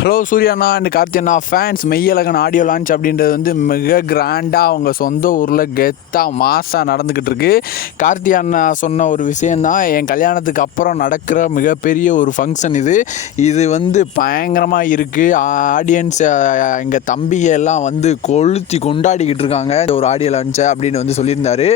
Hello சூர்யாண்ணா and கார்த்தியண்ணா fans Meiyazhagan audio launch அப்படின்றது வந்து மிக கிராண்டாக அவங்க சொந்த ஊரில் கெத்தாக மாசாக நடந்துக்கிட்டு இருக்கு. கார்த்தி அண்ணா சொன்ன ஒரு விஷயந்தான் என் கல்யாணத்துக்கு அப்புறம் நடக்கிற மிகப்பெரிய ஒரு ஃபங்க்ஷன் இது. இது வந்து பயங்கரமாக இருக்குது ஆடியன்ஸ் எங்கள் தம்பியை எல்லாம் வந்து கொளுத்தி கொண்டாடிக்கிட்டு இருக்காங்க. இந்த ஒரு ஆடியோ லான்ச்சை அப்படின்னு வந்து சொல்லியிருந்தார்.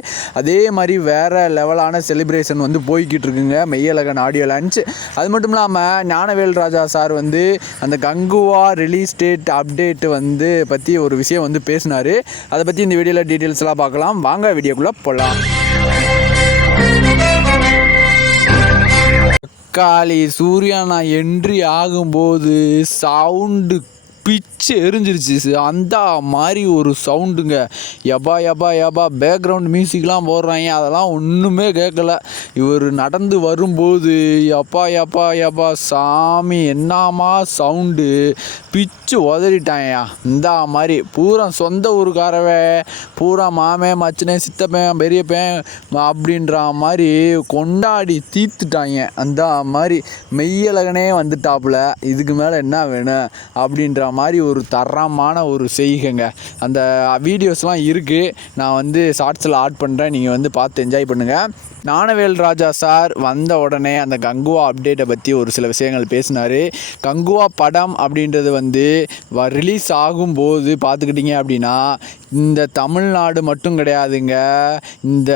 அதே மாதிரி வேறு லெவலான செலிப்ரேஷன் வந்து போய்கிட்டு இருக்குங்க. மெய்யழகன் ஆடியோ லான்ச் அது மட்டும் இல்லாமல் ஞானவேல் ராஜா சார் வந்து அந்த கங்குவா ரிலீஸ் டேட் அப்டேட் வந்து பற்றி ஒரு விஷயம் வந்து பேசினார். அதை பற்றி இந்த வீடியோவில் டீட்டெயில்ஸ்லாம் பார்க்கலாம். வாங்க வீடியோக்குள்ளே போகலாம் காளி சூர்யானா என்ட்ரி ஆகும்போது சவுண்டு பிச்சு எரிஞ்சிருச்சு அந்த மாதிரி ஒரு சவுண்டுங்க. எபா எபா எபா பேக்ரவுண்ட் மியூசிக்லாம் போடுறாங்க. அதெல்லாம் ஒன்றுமே கேட்கல இவர் நடந்து வரும்போது எப்பா எப்பா எப்பா சாமி என்னமா சவுண்டு? பிச்சு உதறிட்டாயா இந்த மாதிரி பூரா சொந்த ஊருக்காரவே. பூரா மாமே மச்சனே சித்தப்பேன் பெரியப்பேன் அப்படின்ற மாதிரி கொண்டாடி தீர்த்துட்டாங்க அந்த மாதிரி மெய்யலகனே வந்துட்டாப்புல. இதுக்கு மேலே என்ன வேணும்? அப்படின்ற மாதிரி ஒரு தரமான ஒரு செய்கைங்க. அந்த வீடியோஸ்லாம் இருக்குது நான் வந்து ஷார்ட்ஸில் ஆட் பண்ணுறேன் நீங்கள் வந்து பார்த்து என்ஜாய் பண்ணுங்கள் ஞானவேல் ராஜா சார் வந்த உடனே அந்த கங்குவா அப்டேட்டை பற்றி ஒரு சில விஷயங்கள் பேசினார். கங்குவா படம் அப்படின்றது வந்து ரிலீஸ் ஆகும்போது பார்த்துக்கிட்டிங்க அப்படின்னா இந்த தமிழ்நாடு மட்டும் கிடையாதுங்க. இந்த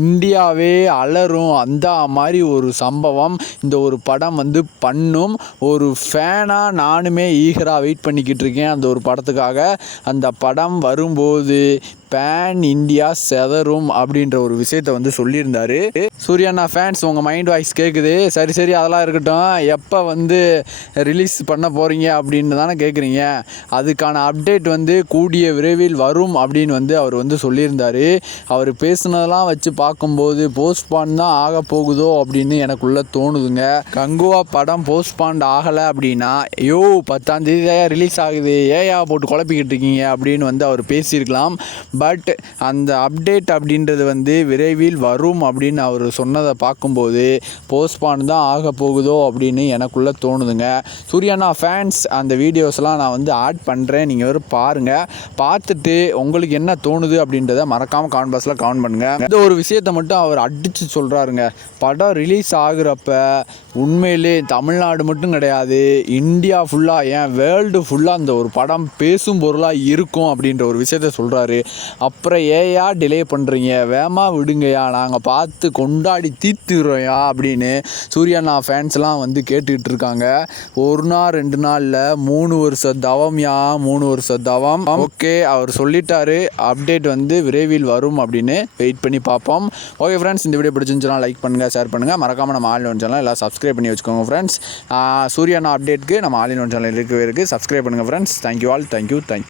இந்தியாவே அலரும் அந்த மாதிரி ஒரு சம்பவம் இந்த ஒரு படம் வந்து பண்ணும் ஒரு ஃபேனாக நானுமே ஈகராக வெயிட் பண்ணிக்கிட்டு இருக்கேன். அந்த ஒரு படத்துக்காக அந்த படம் வரும்போது பேன் இந்தியா செதரும் அப்படின்ற ஒரு விஷயத்த வந்து சொல்லியிருந்தாரு. சூர்யாண்ணா ஃபேன்ஸ் உங்கள் மைண்ட் வாய்ஸ் கேட்குது சரி சரி அதெல்லாம் இருக்கட்டும். எப்போ வந்து ரிலீஸ் பண்ண போகிறீங்க அப்படின்னு தானே கேட்குறீங்க அதுக்கான அப்டேட் வந்து கூடிய விரைவில் வரும் அப்படின்னு வந்து அவர் வந்து சொல்லியிருந்தார். அவர் பேசுனதெல்லாம் வச்சு பார்க்கும்போது போஸ்ட்பான் தான் ஆக போகுதோ அப்படின்னு எனக்குள்ளே தோணுதுங்க. கங்குவா படம் போஸ்ட்பாண்ட் ஆகலை அப்படின்னா ஐயோ பத்தாம் தேதி ரிலீஸ் ஆகுது. ஏயா போட்டு குழப்பிக்கிட்டு இருக்கீங்க அப்படின்னு வந்து அவர் பேசியிருக்கலாம். பட் அந்த அப்டேட் அப்படின்றது வந்து விரைவில் வரும் அப்படின்னு அவர் சொன்னதை பார்க்கும்போது போஸ்ட்பான் தான் ஆக போகுதோ அப்படின்னு எனக்குள்ளே தோணுதுங்க. சூர்யானா ஃபேன்ஸ் அந்த வீடியோஸ்லாம் நான் வந்து ஆட் பண்ணுறேன் நீங்கள் வெறும் பாருங்கள் பார்த்துட்டு உங்களுக்கு என்ன தோணுது அப்படின்றத மறக்காமல் கமெண்ட் பாக்ஸில் கமெண்ட் பண்ணுங்கள் இந்த ஒரு விஷயத்தை மட்டும் அவர் அடித்து சொல்கிறாருங்க படம் ரிலீஸ் ஆகுறப்ப உண்மையிலே தமிழ்நாடு மட்டும் கிடையாது இந்தியா ஃபுல்லாக ஏன் வேர்ல்டு ஃபுல்லாக அந்த ஒரு படம் பேசும் பொருளாக இருக்கும் அப்படின்ற ஒரு விஷயத்த சொல்கிறாரு அப்புறம் ஏயா டிலே பண்ணுறீங்க வேமா விடுங்கய்யா நாங்கள் பார்த்து கொண்டாடி தீர்த்துறோயா அப்படின்னு சூர்யாண்ணா ஃபேன்ஸ்லாம் வந்து கேட்டுக்கிட்டு இருக்காங்க. ஒரு நாள் ரெண்டு நாளில் மூணு வருஷ தவம்யா மூணு வருஷம் தவம். ஓகே அவர் சொல்லிட்டாரு. அப்டேட் வந்து விரைவில் வரும் அப்படின்னு வெயிட் பண்ணி பார்ப்போம். ஓகே ஃப்ரெண்ட்ஸ் இந்த வீடியோ பிடிச்சிருந்துச்சுன்னா லைக் பண்ணுங்கள் ஷேர் பண்ணுங்கள் மறக்காமல் நம்ம ஆல் ஒன் சேனல் எல்லாம் சப்ஸ்கிரைப் பண்ணி வச்சுக்கோங்க ஃப்ரெண்ட்ஸ் சூர்யாண்ணா அப்டேட்டுக்கு நம்ம ஆல் இன் ஒன் சேனல் இருக்கவே இருக்குது சப்ஸ்கிரைப் பண்ணுங்கள் friends thank you all thank you thank you